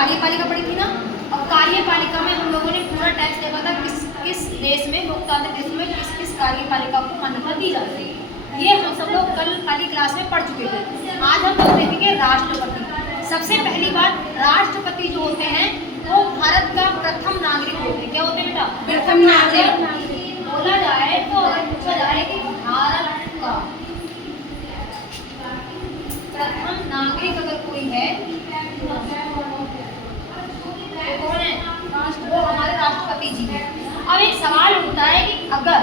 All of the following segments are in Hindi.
कार्यपालिका पढ़ी थी ना, और कार्यपालिका में हम लोगों ने पूरा टैक्स देखा था किस किस देश में, लोकतांत्रिक देश में किस किस कार्यपालिका को मान्यता दी जाती है। ये हम सब लोग कल वाली क्लास में पढ़ चुके थे। आज हम लोग देखेंगे राष्ट्रपति। सबसे पहली बात, राष्ट्रपति जो होते हैं वो भारत का प्रथम नागरिक होते हैं। क्या होते हैं बेटा? प्रथम नागरिक। बोला जाए तो अगर पूछा जाए कि भारत का प्रथम नागरिक अगर कोई है तो कौन है? वो हमारे राष्ट्रपति जी हैं। अब एक सवाल उठता है कि अगर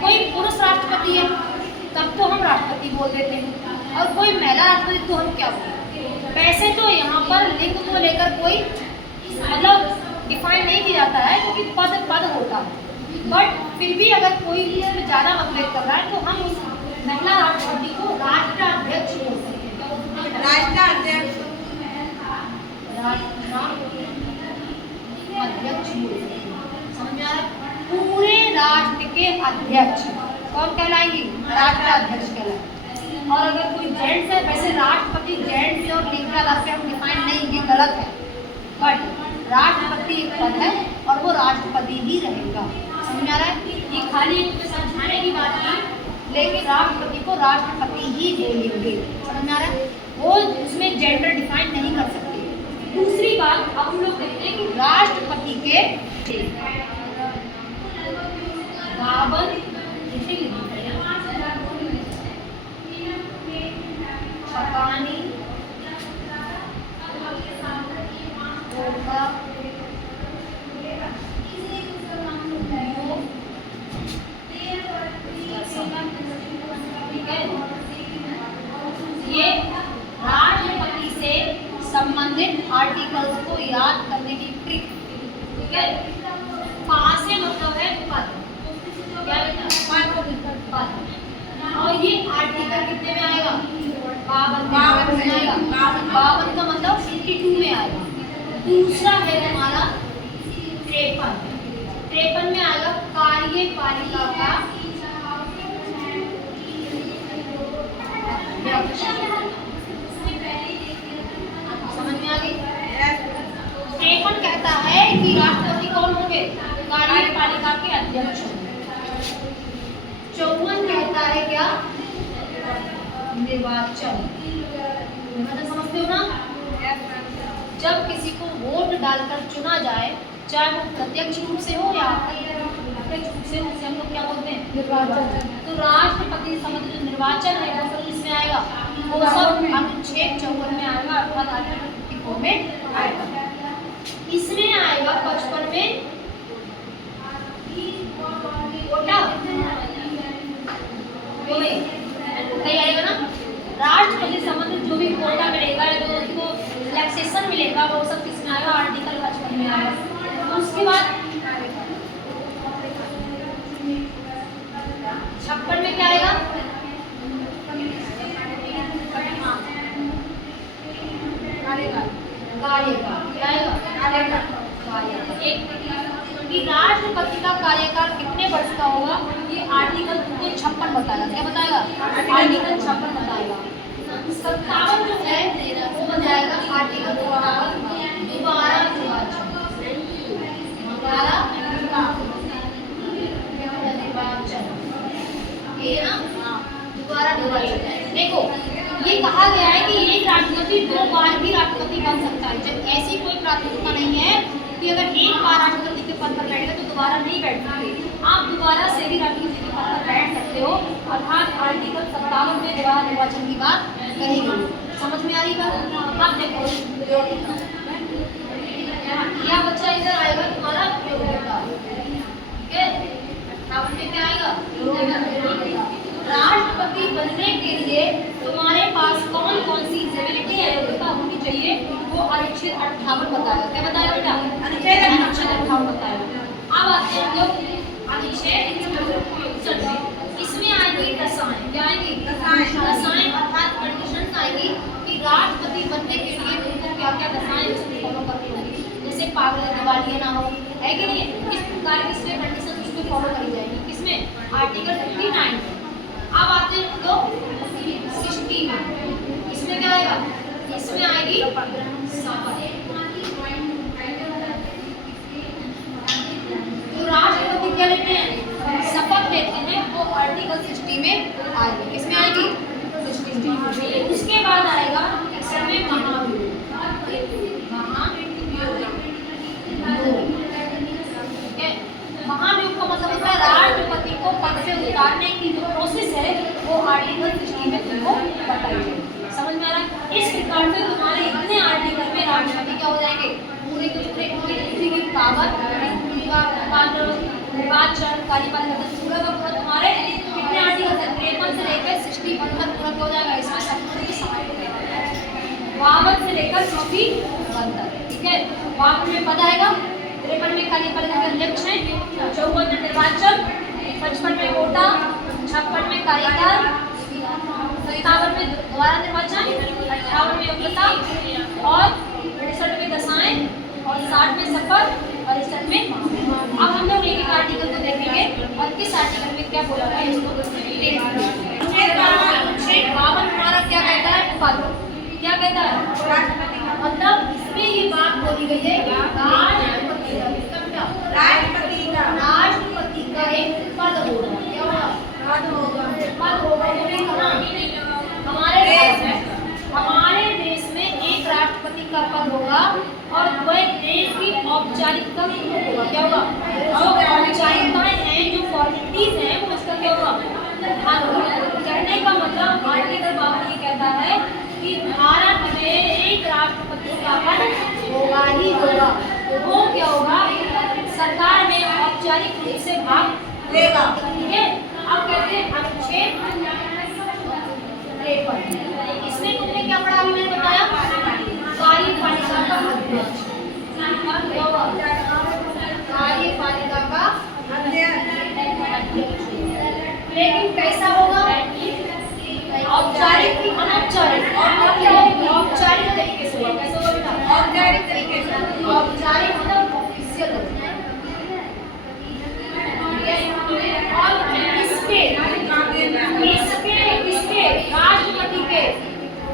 कोई पुरुष राष्ट्रपति है तब तो हम राष्ट्रपति बोल देते हैं, और कोई महिला राष्ट्रपति तो हम क्या बोलते? वैसे तो यहाँ पर लिंग को लेकर कोई मतलब डिफाइन नहीं किया जाता है, क्योंकि पद पद होता है। बट फिर भी अगर कोई इसमें ज़्यादा मतभेद कर रहा है तो हम उस महिला राष्ट्रपति को राष्ट्राध्यक्ष बोल सकते हैं। राष्ट्राध्यक्ष अध्यक्ष बोल सकते हैं। समझ में आ रहा है? पूरे राष्ट्र के अध्यक्ष कौन कहलाएंगे? राष्ट्राध्यक्ष कहलाएंगे। और अगर कोई जेंट्स है, वैसे राष्ट्रपति जेंट्स और लिंग के आधार पे हम डिफाइन नहीं, ये गलत है। बट राष्ट्रपति एक पद है और वो राष्ट्रपति ही रहेगा। समझ में आ रहा है? ये खाली एक समझाने की बात थी, लेकिन राष्ट्रपति को राष्ट्रपति ही बोलेंगे। समझ में आ रहा है? वो उसमें जेंडर डिफाइन नहीं कर सकते। दूसरी बात, अब हम लोग देखते हैं कि राष्ट्रपति के 52 छपानी ये राष्ट्रपति से संबंधित आर्टिकल्स को याद करने की ट्रिक। ठीक है, पास से मतलब है पद। क्या पद। और ये आर्टिकल कितने में आएगा? 52 में आएगा। 52 का मतलब 52 में आएगा। दूसरा है हमारा 53 में आएगा कार्यपालिका का समझ में आ गई? 53 कहता है कि राष्ट्रपति कौन होंगे? कार्यपालिका के अध्यक्ष होंगे। 54 कहता है क्या? निर्वाचन। मतलब समझते हो ना? जब किसी को वोट डालकर चुना जाए, चाहे वो प्रत्यक्ष रूप से हो या अप्रत्यक्ष रूप से, उसे हम लोग क्या बोलते हैं? निर्वाचन। तो राष्ट्रपति से संबंधित जो निर्वाचन है वो सब इसमें आएगा, वो सब अनुच्छेद 54 में आएगा, अर्थात आर्टिकल 54 में आएगा। इसमें आएगा 55 में कोटा, सही आएगा ना? राष्ट्रपति संबंधित जो भी कोटा मिलेगा या जो उसको रिलैक्सेशन मिलेगा वो सब किसमें आएगा? आर्टिकल 55 में आएगा। उसके बाद 56 में क्या आएगा? कार्यकाल। क्या आएगा? कि राष्ट्रपति का कार्यकाल कितने वर्ष का होगा? ये आर्टिकल 56 बताएगा। क्या बताएगा? आर्टिकल 56 बताएगा। 57 जो है वो बताएगा आर्टिकल 57 दोबारा निर्वाचन। ये ना दोबारा निर्वाचन। देखो, ये कहा गया है कि एक राष्ट्रपति 2 बार भी राष्ट्रपति बन सकता है। जब ऐसी कोई प्राथमिकता नहीं है कि अगर एक बार राष्ट्रपति के पद पर बैठेगा तो दोबारा नहीं बैठ सकते। आप दोबारा से भी राष्ट्रपति के पद पर बैठ सकते हो, अर्थात आर्टिकल 57 में दोबारा निर्वाचन की बात कही गई। समझ में आ रही बात? आप देखो, यह बच्चा इधर आएगा तुम्हारा योग्यता। ठीक है, 58 में क्या आएगा? राष्ट्रपति बनने के लिए तुम्हारे पास कौन कौन सी एलिजिबिलिटी या योग्यता होनी चाहिए वो अनुच्छेद 58 बताएगा। क्या बताएगा बेटा? अनुच्छेद 58 बताएगा। अब आते हैं लोग अनुच्छेद 59। इसमें आएगी दशाएं। क्या आएगी? दशाएं अर्थात कंडीशंस आएगी कि राष्ट्रपति बनने के लिए तुमको क्या क्या दशाएं उसमें फॉलो करनी होगी। जैसे पागल दिवालिया ना हो, है कि नहीं? इस प्रकार की इसमें कंडीशन उसमें फॉलो करी जाएगी। किसमें? आर्टिकल 59 में। अब आते हैं लोग 60 में। इसमें क्या आएगा? इसमें आएगी शपथ। आर्टिकल 60 में आएगी। किसमें आएगी? 60। उसके बाद आएगा एक्शन में महाभियोग। महाभियोग का मतलब होता है राष्ट्रपति को पद से उतारने की जो प्रोसेस है वो आर्टिकल 60 में तुमको बताई जाएगी। समझ में आ रहा है? इस प्रकार से तुम्हारे इतने आर्टिकल में राष्ट्रपति क्या हो जाएंगे? पूरे के पूरे की पावर, निर्वाचन, कार्यपालिका पूरा का पूरा तुम्हारे कितने आर्टिकल है? 53 से लेकर 61 तक पूरा हो जाएगा। इसमें सब कुछ समाहित है। 52 से लेकर 61 तक, ठीक है? 52 में पद आएगा, 53 में कार्यपालिका के अध्यक्ष हैं, 54 में निर्वाचन, 55 में कोटा, 56 में कार्यकाल, 57 में दोबारा निर्वाचन, 58 में योग्यता और 59 में दशाएं और 60 में सफर और 61 में। अब हम लोग एक एक आर्टिकल को देखेंगे और किस आर्टिकल में क्या बोला है इसको देखेंगे। 52 हमारा क्या कहता है? पद क्या कहता है? मतलब इसमें ये बात बोली गई है राष्ट्रपति का एक पद होगा। क्या होगा? पद होगा। हमारे देश में एक राष्ट्रपति का पद होगा और वह देश की औपचारिकता होगा। क्या होगा? और औपचारिकताएं हैं, जो फॉर्मेलिटीज हैं, वो इसका क्या होगा? प्रधान होगा। कहने का मतलब आर्टिकल 52 ये कहता है कि भारत में एक राष्ट्रपति का पद होगा ही होगा। वो क्या होगा? सरकार में औपचारिक रूप से भाग लेगा। ठीक है? अब कहते हैं अनुच्छेद 53। इसमें तुमने क्या पढ़ा? मैंने बताया कार्यपालिका का अध्यक्ष। कार्यपालिका का अध्यक्ष। लेकिन कैसा होगा? औपचारिक, अनौपचारिक और क्या होगा? औपचारिक तरीके से होगा। कैसे होगा? औपचारिक तरीके से। औपचारिक मतलब ऑफिशियल। और इसके राष्ट्रपति के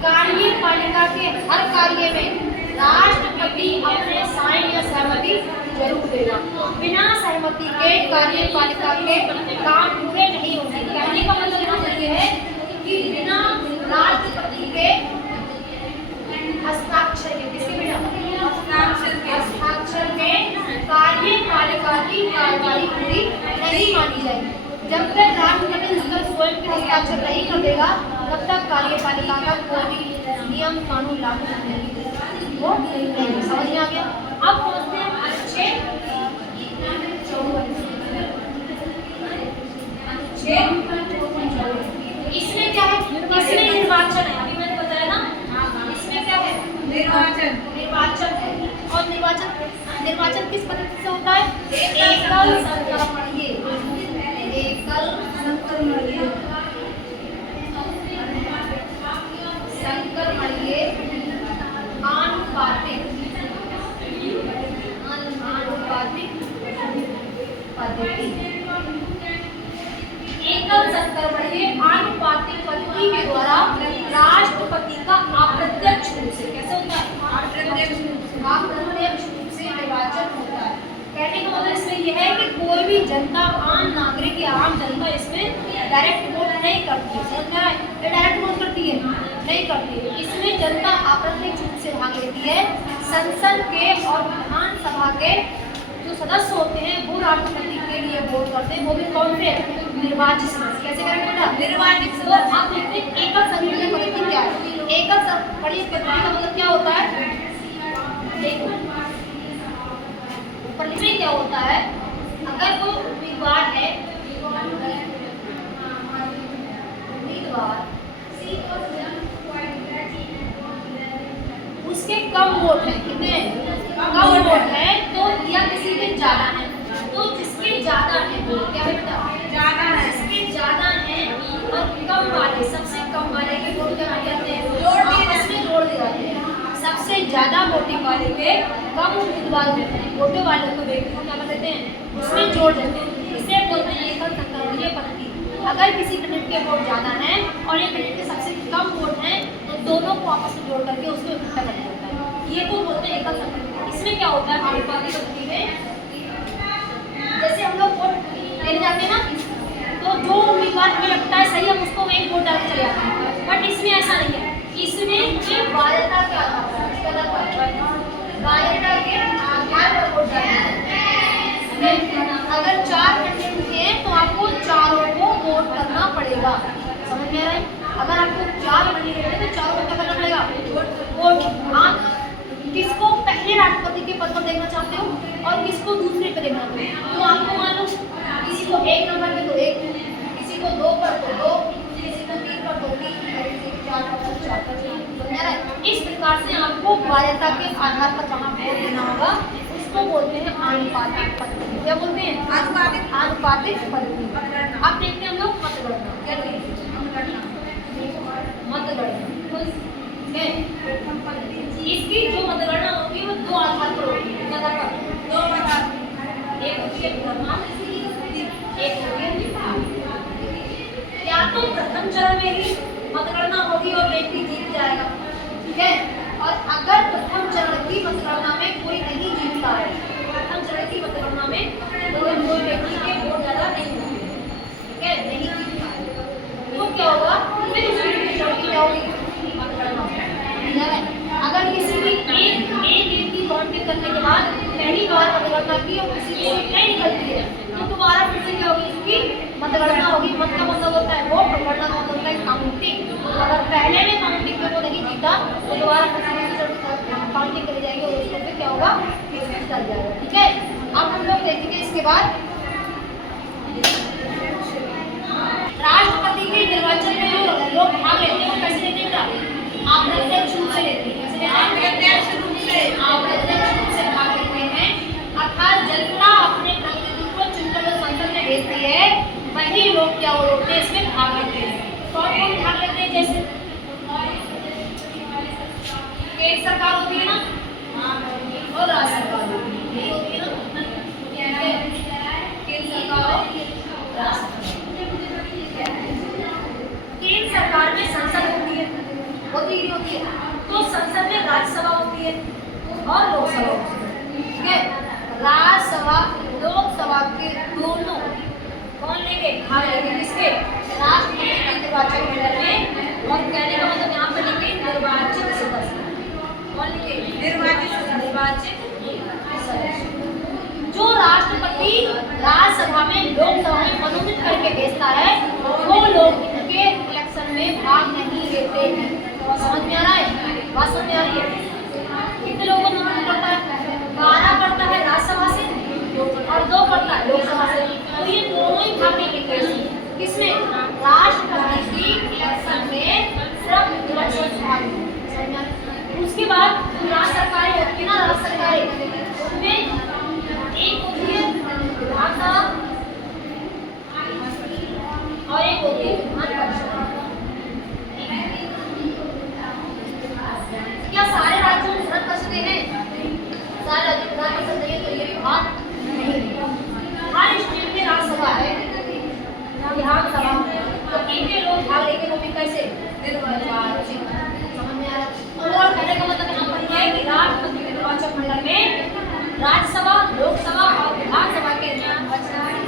कार्यपालिका के हर कार्य में राष्ट्रपति अपने साइन या सहमति जरूर देगा। बिना सहमति के कार्यपालिका के काम पूरे नहीं होंगे। कहने का मतलब ये है कि बिना राष्ट्रपति के हस्ताक्षर के, किसके बिना? हस्ताक्षर के कार्यपालिका की कार्यवाही पूरी नहीं मानी जाएगी। जब तक राष्ट्रपति स्वयं के हस्ताक्षर नहीं कर देगा तब तक कार्यपालिका का कोई भी नियम कानून लागू नहीं होगा। समझ में आ गया? अब पहुंचते हैं अनुच्छेद 54। इसमें क्या है? इसमें निर्वाचन है। अभी मैंने बताया ना, इसमें क्या है? निर्वाचन है। और निर्वाचन किस पद्धति से होता है? एकल संक्रमणीय। एकल संक्रमणीय आनुपातिक पद्धति। एकल संक्रमणीय आनुपातिक पद्धति के द्वारा राष्ट्रपति का अप्रत्यक्ष रूप से, कैसे होता है? अप्रत्यक्ष रूप से निर्वाचन होता है। कहने का मतलब इसमें यह है कि कोई भी जनता, आम नागरिक या आम जनता इसमें डायरेक्ट वोट नहीं करती है। समझ में आया? ये डायरेक्ट वोट करती है? नहीं करती है। इसमें जनता अप्रत्यक्ष रूप से भाग लेती है। संसद के और विधानसभा के जो सदस्य होते हैं वो राष्ट्रपति के लिए वोट करते हैं। वो भी कौन से? निर्वाचित सदस्य। कैसे करेंगे बेटा? निर्वाचित सदस्य। आप देखते हैं एकल संक्रमणीय पद्धति क्या है? एकल संक्रमणीय पद्धति का मतलब क्या होता है? देखो ऊपर लिखने क्या होता है? अगर कोई उम्मीदवार है, उसके कम वोट हैं, कितने? कम वोट है तो या किसी के ज्यादा है, तो जिसके ज्यादा है वो क्या है बेटा? ज्यादा है। जिसके ज्यादा है और कम वाले, सबसे कम वाले के वोट क्या कहते हैं? आपस में जोड़ दिए जाते हैं। सबसे ज्यादा वोटिंग वाले के कम उम्मीदवार वोटों वाले को व्यक्ति को क्या कर देते हैं? उसमें जोड़ देते हैं। इसे बोलते हैं एकल संक्रमणीय पद्धति। अगर किसी कैंडिडेट के वोट ज़्यादा हैं और एक कैंडिडेट के सबसे कम वोट हैं तो दोनों को आपस में जोड़ करके उसको इकट्ठा कर दिया जाता है। ये को बोलते हैं एकल संक्रमण। इसमें क्या होता है? आनुपातिक पद्धति में जैसे हम लोग वोट देने जाते हैं ना, तो जो उम्मीदवार हमें लगता है सही, हम उसको वही वोट डाल के चले जाते हैं। बट इसमें ऐसा नहीं है, इसमें ये वायरता के आधार पर, इसके आधार पर वायरता के आधार पर वोट डालना है। अगर 4 कैंडिडेट हैं तो आपको चारों को वोट करना पड़ेगा। समझ में आ रहा है? अगर आपको 4 कैंडिडेट हैं तो चारों को क्या करना पड़ेगा? वोट। हाँ, किसको पहले राष्ट्रपति के पद पर देखना चाहते हो और किसको दूसरे पे देखना चाहते हो, तो आपको मान लो किसी को 1 नंबर पे तो 1, किसी को 2 पर तो 2, किसी को 3 पर तो 3, किसी को 4 पर तो 4 पर। समझ आ रहा है? इस प्रकार से आपको वायरता के आधार पर कहाँ वोट देना होगा, उसको बोलते हैं आनुपातिक पद्धति। क्या बोलते हैं? आनुपातिक पद्धति। अब देखते हैं हम लोग मतगणना। क्या मतगणना इसकी जो मतगणना होगी वो 2 आधार पर होगी। किस आधार पर? 2 आधार। एक होती है क्रमांक, एक होती है विभाग। या तो प्रथम चरण में ही मतगणना होगी और व्यक्ति जीत जाएगा, ठीक है। और अगर प्रथम चरण की मतगणना में कोई नहीं जीतता है, प्रथम चरण की मतगणना में कोई व्यक्ति के वोट ज्यादा नहीं होंगे, ठीक है, नहीं जीतता है, तो क्या होगा? फिर उसकी चरण की क्या होगी? मतगणना। अगर किसी भी एक व्यक्ति काउंटिंग करने के बाद पहली बार मतगणना की और किसी की सीट नहीं निकलती है तो दोबारा फिर से क्या होगी? इसकी मतगणना होगी। मत का मतलब होता है वोट, गणना का मतलब होता है काउंटिंग। अगर पहले में काउंटिंग में वो नहीं जीता तो दोबारा फिर से काउंटिंग करी जाएगी और उसको फिर क्या होगा? चल जाएगा, ठीक है। अब हम लोग देखेंगे इसके बाद राष्ट्रपति के निर्वाचन में जो लोग भाग लेते हैं वो कैसे लेते हैं? अप्रत्यक्ष रूप से लेते हैं। अप्रत्यक्ष रूप से भाग लेते हैं, अर्थात जनता अपने प्रतिनिधि को चुनकर जो संसद में भेजती है वही लोग क्या होते हैं? इसमें भाग लेते हैं। कौन कौन भाग लेते हैं? जैसे केंद्र सरकार होती है ना, और राज्य सरकार होती है, यही होती है ना, केंद्र सरकार और राज्य सरकार। केंद्र सरकार में संसद होती है, होती ही होती है, तो संसद में राज्यसभा होती है और लोकसभा होती है, ठीक है। राज्यसभा लोकसभा के दोनों कौन लेंगे? भाग लेंगे किसके? राष्ट्रपति के निर्वाचन मंडल में। और कहने का मतलब यहाँ पे लेंगे निर्वाचित सदस्य। कौन लेंगे? निर्वाचित सदस्य। जो राष्ट्रपति राज्यसभा में लोकसभा में मनोनीत करके भेजता है वो लोग इनके इलेक्शन में भाग नहीं लेते हैं। समझ में आ रहा है? बात समझ में आ रही है? कितने लोगों को मनोनीत करता है? 12 करता है राज्यसभा से और 2 करता है लोकसभा से, तो ये दोनों ही भाग नहीं लेते। किसमें? राष्ट्रपति की इलेक्शन में सिर्फ इलेक्शन भाग। उसके बाद राज्य सरकारें होती है ना, राज्य सरकारें उसमें एक होती है विधानसभा और एक होती है विधान परिषद। क्या सारे राज्यों में विधान परिषदें हैं? सारे राज्यों में विधान परिषद नहीं है तो ये विभाग नहीं है। हर स्टेट में राज्यसभा है, विधानसभा, तो इनके लोग भाग लेंगे वो भी कैसे? निर्वाचित। समझ में आ रहा है? और कहने का मतलब यहाँ पर है कि राष्ट्रपति के निर्वाचन मंडल में राज्यसभा, लोकसभा और विधानसभा के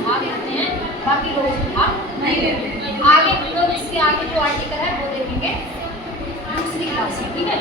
भाग लेते हैं, बाकी लोग भाग नहीं लेते। आगे हम लोग इसके आगे जो आर्टिकल है वो देखेंगे दूसरी क्लास में, ठीक है।